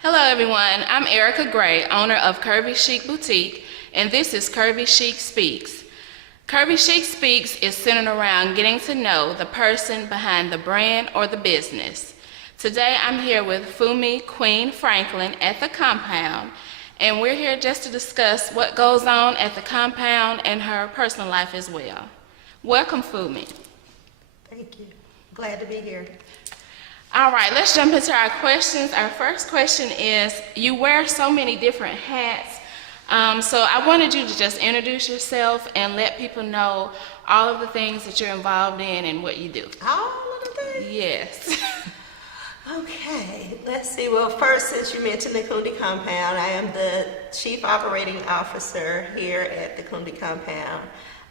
Hello everyone, I'm Erica Gray, owner of Curvy Chic Boutique, and this is Curvy Chic Speaks. Curvy Chic Speaks is centered around getting to know the person behind the brand or the business. Today I'm here with Fumi Queen Franklin at the compound, and we're here just to discuss what goes on at the compound and her personal life as well. Welcome, Fumi. Thank you. Glad to be here. All right, let's jump into our questions. Our first question is, you wear so many different hats, so I wanted you to just introduce yourself and let people know all of the things that you're involved in and what you do. All of the things? Yes. Okay, let's see. Well, first, since you mentioned the Kundi Compound, I am the Chief Operating Officer here at the Kundi Compound.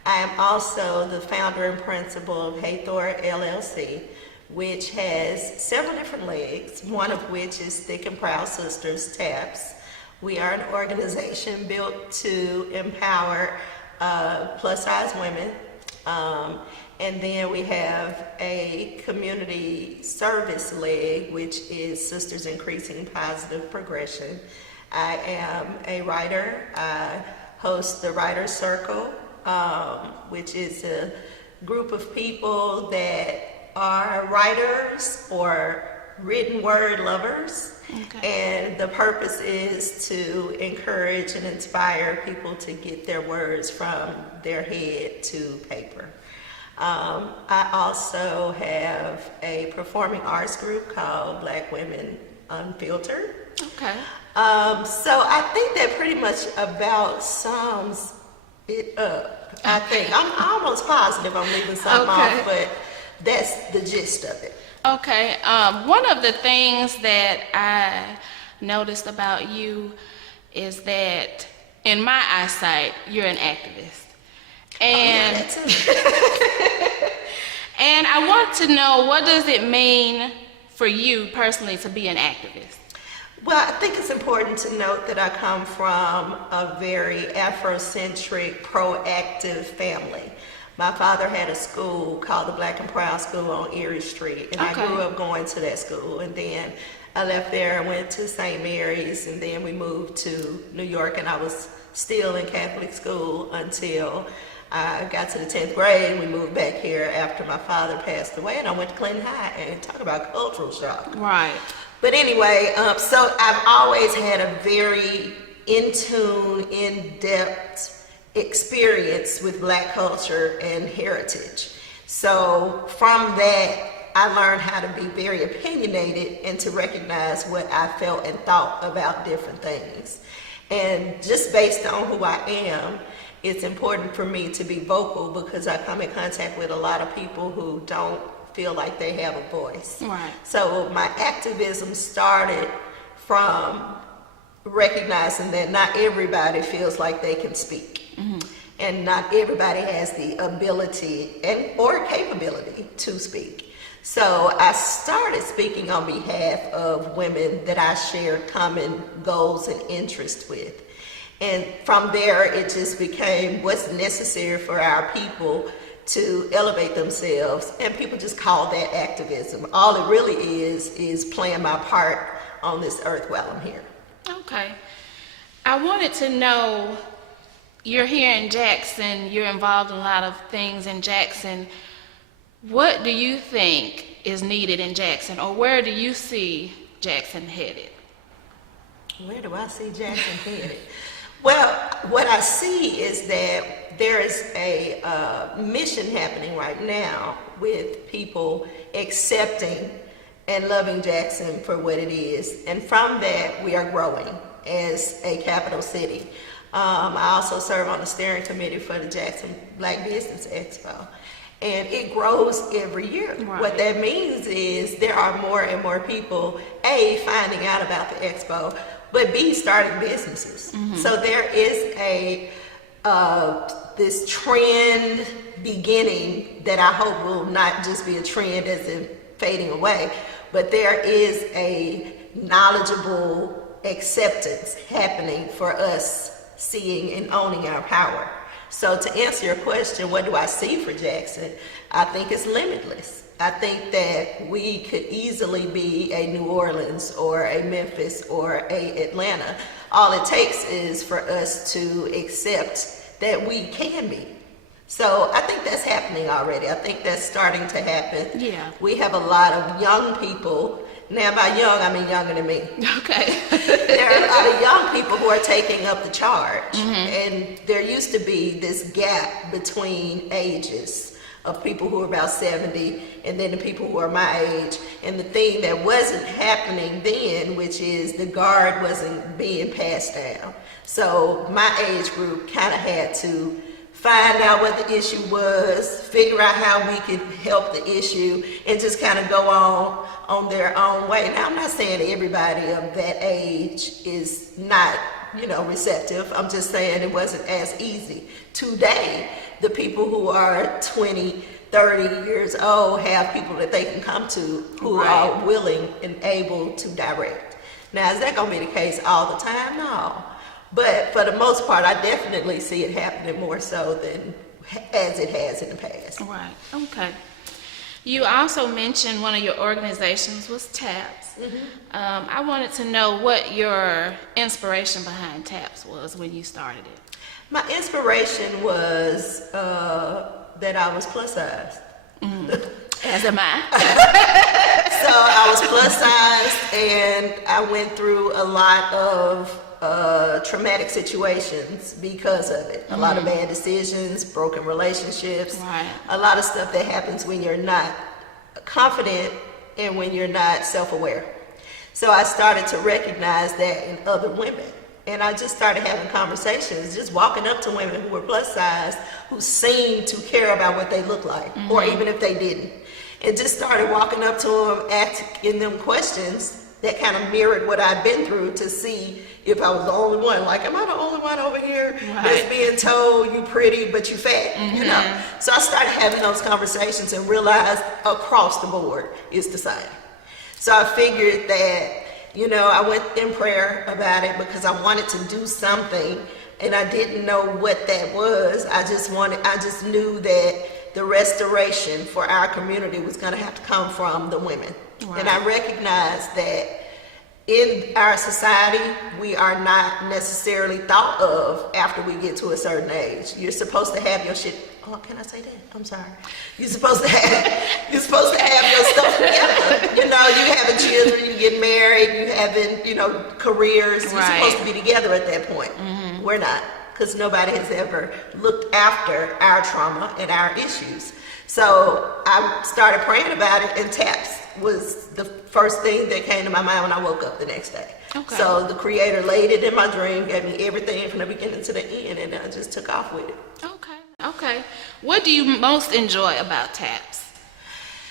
I am also the founder and principal of Hathor LLC, which has several different legs, one of which is Thick and Proud Sisters TAPS. We are an organization built to empower plus-size women. And then we have a community service leg, which is Sisters Increasing Positive Progression. I am a writer. I host the Writer's Circle, which is a group of people that are writers or written word lovers. Okay. And the purpose is to encourage and inspire people to get their words from their head to paper. I also have a performing arts group called Black Women Unfiltered. Okay. So I think that pretty much about sums it up. I think I'm almost positive I'm leaving something off, but that's the gist of it. Okay. One of the things that I noticed about you is that, in my eyesight, you're an activist. And, and I want to know, what does it mean for you personally to be an activist? Well, I think it's important to note that I come from a very Afrocentric, proactive family. My father had a school called the Black and Proud School on Erie Street, and I grew up going to that school. And then I left there and went to St. Mary's, and then we moved to New York, and I was still in Catholic school until I got to the 10th grade, and we moved back here after my father passed away, and I went to Clinton High, and talk about cultural shock. Right. But anyway, so I've always had a very in tune, in-depth experience with Black culture and heritage. So from that, I learned how to be very opinionated and to recognize what I felt and thought about different things. And just based on who I am, it's important for me to be vocal because I come in contact with a lot of people who don't feel like they have a voice. Right. So my activism started from recognizing that not everybody feels like they can speak. Mm-hmm. And not everybody has the ability or capability to speak. So I started speaking on behalf of women that I shared common goals and interests with. And from there, it just became what's necessary for our people to elevate themselves. And people just call that activism. All it really is playing my part on this earth while I'm here. Okay. I wanted to know, you're here in Jackson, you're involved in a lot of things in Jackson. What do you think is needed in Jackson, or where do you see Jackson headed? Where do I see Jackson headed? Well, what I see is that there is a mission happening right now with people accepting and loving Jackson for what it is. And from that, we are growing as a capital city. I also serve on the steering committee for the Jackson Black Business Expo. And it grows every year. Right. What that means is there are more and more people, A, finding out about the expo, but B, starting businesses. Mm-hmm. So there is this trend beginning that I hope will not just be a trend as in fading away, but there is a knowledgeable acceptance happening for us seeing and owning our power. So to answer your question, what do I see for Jackson? I think it's limitless. I think that we could easily be a New Orleans or a Memphis or a Atlanta. All it takes is for us to accept that we can be. So I think that's happening already. I think that's starting to happen. Yeah. We have a lot of young people. Now by young, I mean younger than me. Okay. There are a lot of young people who are taking up the charge. And there used to be this gap between ages of people who are about 70 and then the people who are my age. And the thing that wasn't happening then, which is the guard wasn't being passed down. So my age group kind of had to find out what the issue was, figure out how we could help the issue, and just kind of go on their own way. Now, I'm not saying everybody of that age is not, receptive. I'm just saying it wasn't as easy. Today, the people who are 20, 30 years old have people that they can come to who are willing and able to direct. Now, is that going to be the case all the time? No. But for the most part, I definitely see it happening more so than as it has in the past. Right. Okay. You also mentioned one of your organizations was TAPS. I wanted to know what your inspiration behind TAPS was when you started it. My inspiration was that I was plus size. As am I. So I was plus size, and I went through a lot of traumatic situations because of it. A lot of bad decisions, broken relationships, a lot of stuff that happens when you're not confident and when you're not self-aware. So I started to recognize that in other women. And I just started having conversations, just walking up to women who were plus size, who seemed to care about what they looked like, or even if they didn't. And just started walking up to them, asking them questions that kind of mirrored what I'd been through to see if I was the only one. Like, am I the only one over here that's being told you pretty but you fat? So I started having those conversations and realized across the board it's the same. So I figured that, I went in prayer about it because I wanted to do something and I didn't know what that was. I just knew that the restoration for our community was going to have to come from the women. And I recognized that in our society, we are not necessarily thought of after we get to a certain age. You're supposed to have your shit. Oh, can I say that? I'm sorry. You're supposed to have your stuff together. You having children, you get married, you having, careers. You're supposed to be together at that point. We're not, because nobody has ever looked after our trauma and our issues. So I started praying about it, and TAPS was the first thing that came to my mind when I woke up the next day. Okay. So the Creator laid it in my dream, gave me everything from the beginning to the end, and I just took off with it. Okay. What do you most enjoy about TAPS?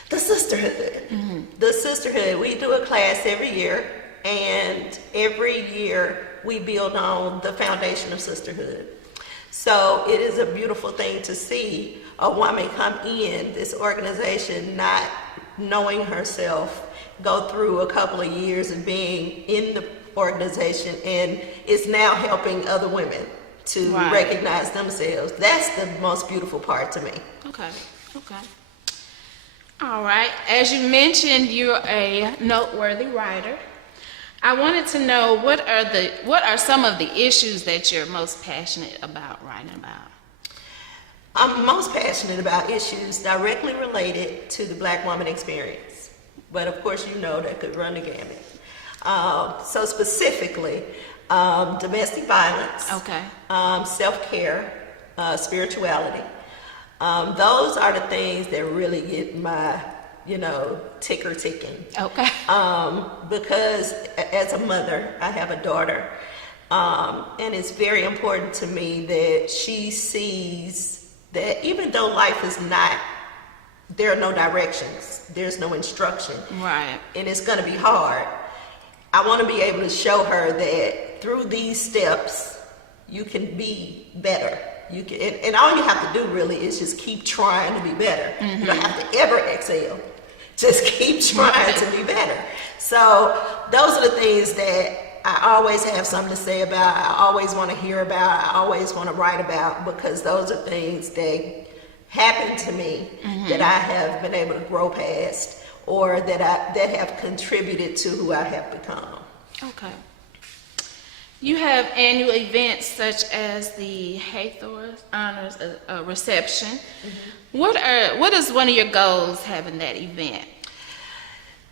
The sisterhood. The sisterhood. We do a class every year, and every year we build on the foundation of sisterhood. So it is a beautiful thing to see a woman come in this organization not knowing herself, go through a couple of years of being in the organization, and is now helping other women to recognize themselves. That's the most beautiful part to me. Okay. All right. As you mentioned, you're a noteworthy writer. I wanted to know what are some of the issues that you're most passionate about writing about? I'm most passionate about issues directly related to the Black woman experience. But of course, that could run the gamut. So specifically, domestic violence, self-care, spirituality. Those are the things that really get my, ticker ticking. Okay. Because as a mother, I have a daughter, and it's very important to me that she sees that even though life is not, there are no directions, there's no instruction, and it's going to be hard, I want to be able to show her that through these steps, you can be better. You can, and all you have to do really is just keep trying to be better. You don't have to ever excel. Just keep trying to be better. So those are the things that I always have something to say about, I always want to hear about, I always want to write about, because those are things that happen to me that I have been able to grow past, or that have contributed to who I have become. Okay. You have annual events such as the Hathor Honors reception. What is one of your goals having that event?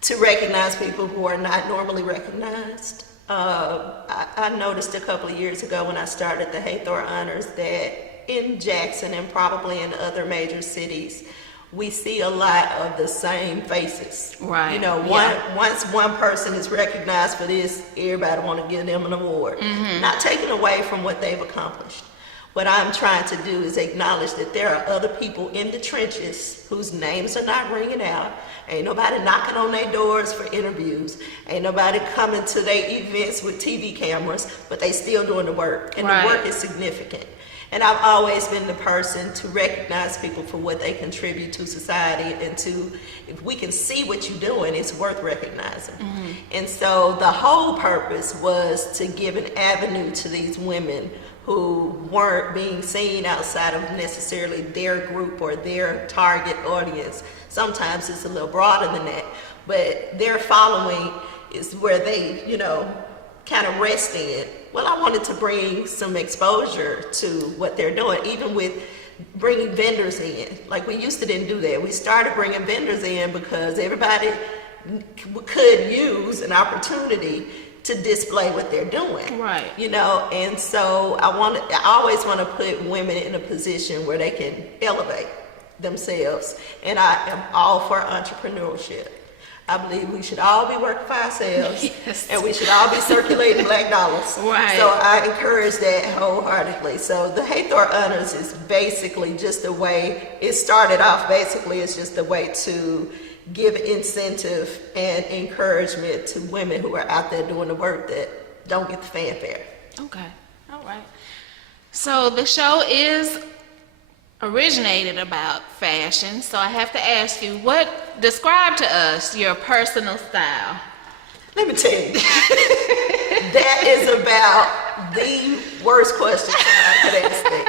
To recognize people who are not normally recognized. I noticed a couple of years ago when I started the Hathor Honors that in Jackson and probably in other major cities, we see a lot of the same faces. Right. You know, once one person is recognized for this, everybody want to give them an award. Not taking away from what they've accomplished. What I'm trying to do is acknowledge that there are other people in the trenches whose names are not ringing out. Ain't nobody knocking on their doors for interviews. Ain't nobody coming to their events with TV cameras, but they still doing the work. And the work is significant. And I've always been the person to recognize people for what they contribute to society, and if we can see what you're doing, it's worth recognizing. And so the whole purpose was to give an avenue to these women who weren't being seen outside of necessarily their group or their target audience. Sometimes it's a little broader than that, but their following is where they, kind of rest in. Well, I wanted to bring some exposure to what they're doing, even with bringing vendors in. Like, we used to didn't do that. We started bringing vendors in because everybody could use an opportunity to display what they're doing. Right. And so I always want to put women in a position where they can elevate themselves. And I am all for entrepreneurship. I believe we should all be working for ourselves, and we should all be circulating black dollars. Right. So I encourage that wholeheartedly. So the Hathor Honors is basically just a way, it started off basically as just a way to give incentive and encouragement to women who are out there doing the work that don't get the fanfare. Okay, all right. So the show is originated about fashion, so I have to ask you, describe to us your personal style. Let me tell you, that is about the worst question I could ask me.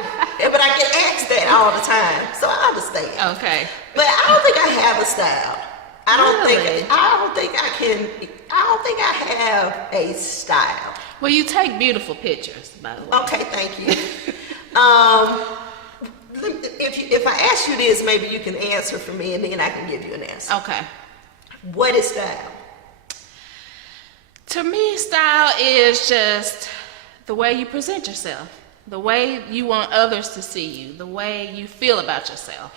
But I get asked that all the time, so I understand. Okay. But I don't think I have a style. I don't think I have a style. Well, you take beautiful pictures, by the way. Okay, thank you. If I ask you this, maybe you can answer for me, and then I can give you an answer. Okay. What is style? To me, style is just the way you present yourself, the way you want others to see you, the way you feel about yourself.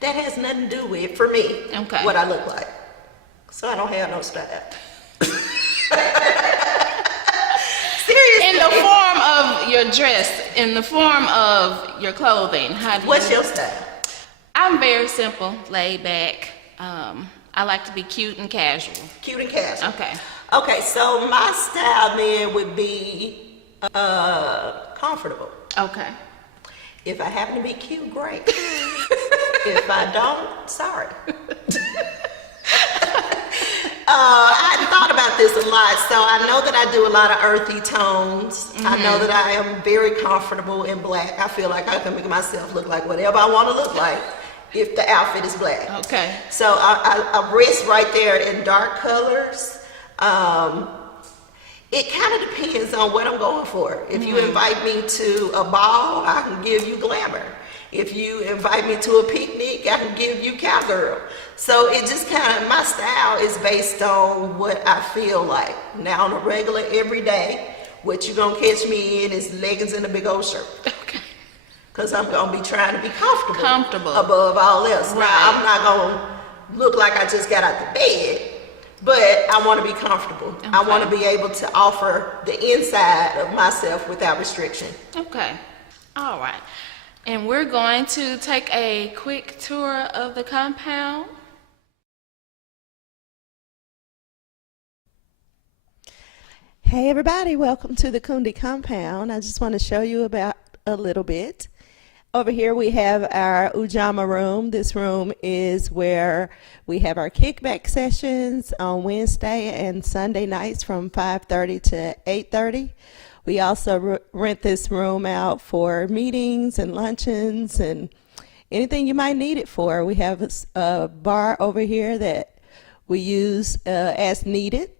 That has nothing to do with, for me, what I look like. So I don't have no style. Seriously. In the form of your dress, in the form of your clothing, What's your style? I'm very simple, laid back. I like to be cute and casual. Cute and casual. Okay. Okay, so my style then would be comfortable. Okay. If I happen to be cute, great. If I don't, sorry. I thought about this a lot, so I know that I do a lot of earthy tones. I know that I am very comfortable in black. I feel like I can make myself look like whatever I want to look like if the outfit is black. Okay. So I rest right there in dark colors. It kind of depends on what I'm going for. If you invite me to a ball, I can give you glamour. If you invite me to a picnic, I can give you cowgirl. So it just kind of, my style is based on what I feel like. Now on a regular, everyday, what you're going to catch me in is leggings and a big old shirt. Okay. Because I'm going to be trying to be comfortable. Above all else. Right. Now, I'm not going to look like I just got out the bed, but I want to be comfortable. Okay. I want to be able to offer the inside of myself without restriction. Okay. All right. And we're going to take a quick tour of the compound. Hey everybody, welcome to the Kundi compound. I just want to show you about a little bit. Over here we have our Ujamaa room. This room is where we have our kickback sessions on Wednesday and Sunday nights from 5:30 to 8:30. We also rent this room out for meetings and luncheons and anything you might need it for. We have a bar over here that we use as needed.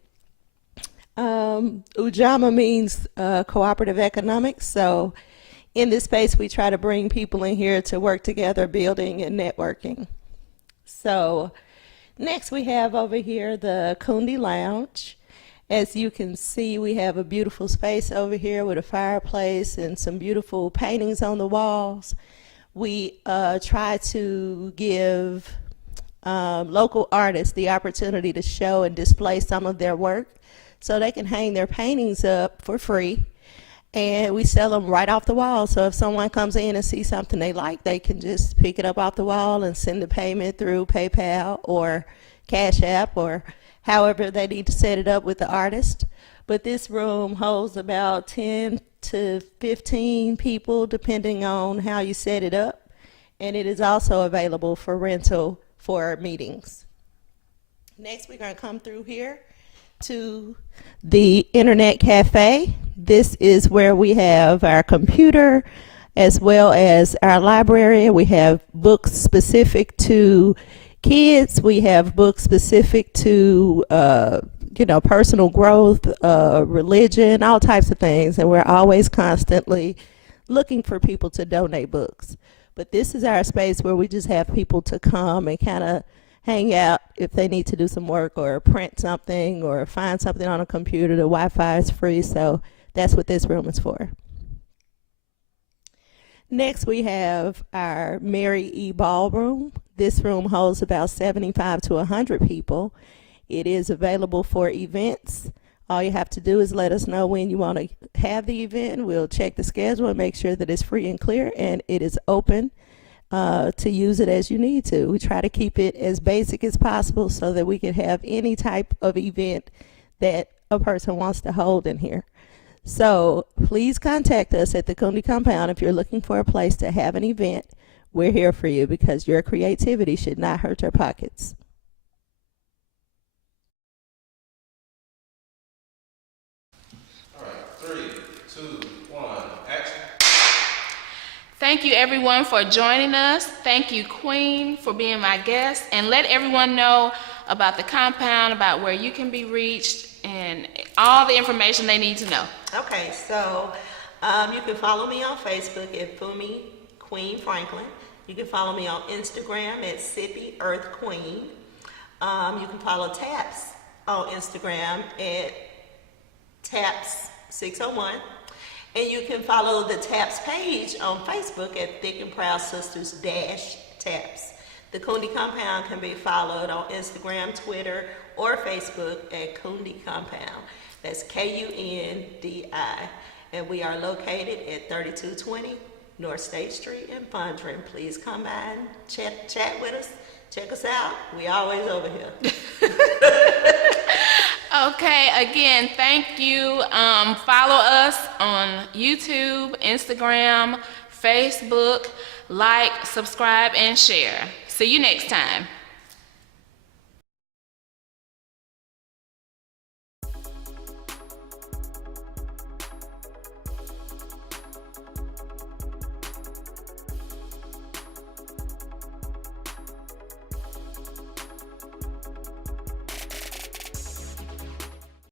Ujamaa means cooperative economics, so in this space we try to bring people in here to work together, building and networking. So next we have over here the Kundi Lounge. As you can see, we have a beautiful space over here with a fireplace and some beautiful paintings on the walls. We try to give local artists the opportunity to show and display some of their work so they can hang their paintings up for free. And we sell them right off the wall. So if someone comes in and sees something they like, they can just pick it up off the wall and send the payment through PayPal or Cash App or however they need to set it up with the artist. But this room holds about 10 to 15 people depending on how you set it up. And it is also available for rental for meetings. Next, we're going to come through here to the Internet Cafe. This is where we have our computer as well as our library. We have books specific to kids. We have books specific to personal growth, religion, all types of things. And we're always constantly looking for people to donate books. But this is our space where we just have people to come and kind of hang out if they need to do some work or print something or find something on a computer. The Wi-Fi is free, so that's what this room is for. Next, we have our Mary E. Ballroom. This room holds about 75 to 100 people. It is available for events. All you have to do is let us know when you want to have the event. We'll check the schedule and make sure that it's free and clear, and it is open to use it as you need to. We try to keep it as basic as possible so that we can have any type of event that a person wants to hold in here. So please contact us at the Kundi Compound if you're looking for a place to have an event. We're here for you because your creativity should not hurt your pockets. All right, 3, 2, 1, action. Thank you everyone for joining us. Thank you, Queen, for being my guest. And let everyone know about the compound, about where you can be reached, and all the information they need to know. Okay, so you can follow me on Facebook at Fumi Queen Franklin. You can follow me on Instagram at Sippy Earth Queen. You can follow TAPS on Instagram at TAPS601. And you can follow the TAPS page on Facebook at Thick and Proud Sisters -TAPS. The Kundi Compound can be followed on Instagram, Twitter, or Facebook at Kundi Compound. That's Kundi. And we are located at 3220 North State Street in Fondren. Please come by and chat with us. Check us out. We always over here. Okay, again, thank you. Follow us on YouTube, Instagram, Facebook. Like, subscribe, and share. See you next time.